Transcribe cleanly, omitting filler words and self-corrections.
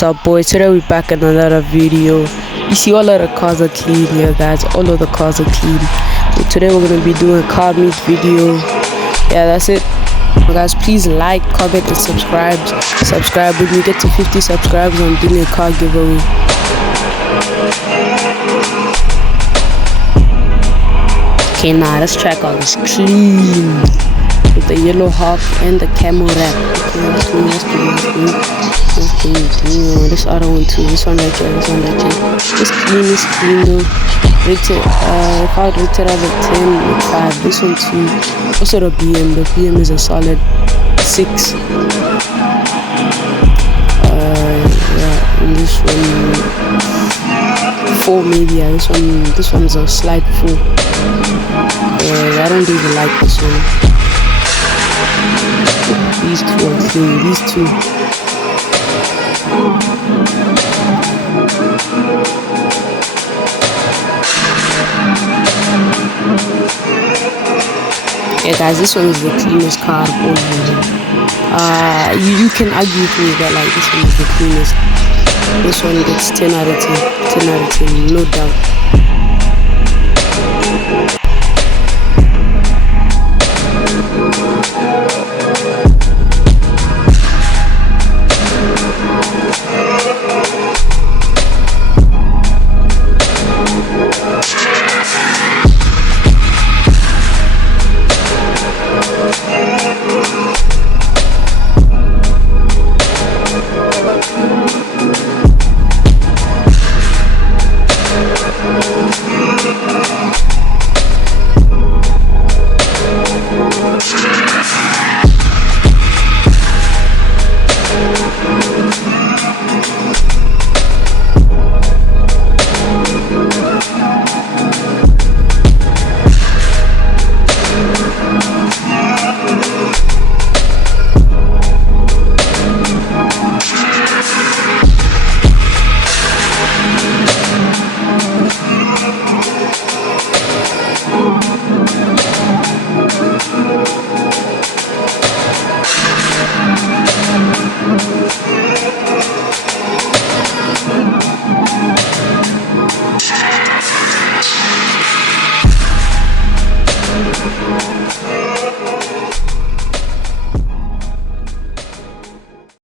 What's up, boys? Today we're back in another video. You see, all of the cars are clean here, guys. All of the cars are clean. So today we're gonna be doing a car meet video. Yeah, that's it. So guys, please like, comment, and subscribe. When we get to 50 subscribers, I'm doing a car giveaway. Okay, now let's check out this clean with the yellow hawk and the camo wrap. Okay, let's do. This other one too. This one right here. This clean is clean though. Rated, if I rated out of 10 with 5. This one too. Also the BM. The BM is a solid 6. Yeah, and this one 4 maybe. Yeah, this one's a slight 4. I don't even like this one. These two are clean. These two. Yeah, guys, this one is the cleanest car of all of them. You can argue with me that like this one is the cleanest. This one gets 10 out of 10, no doubt.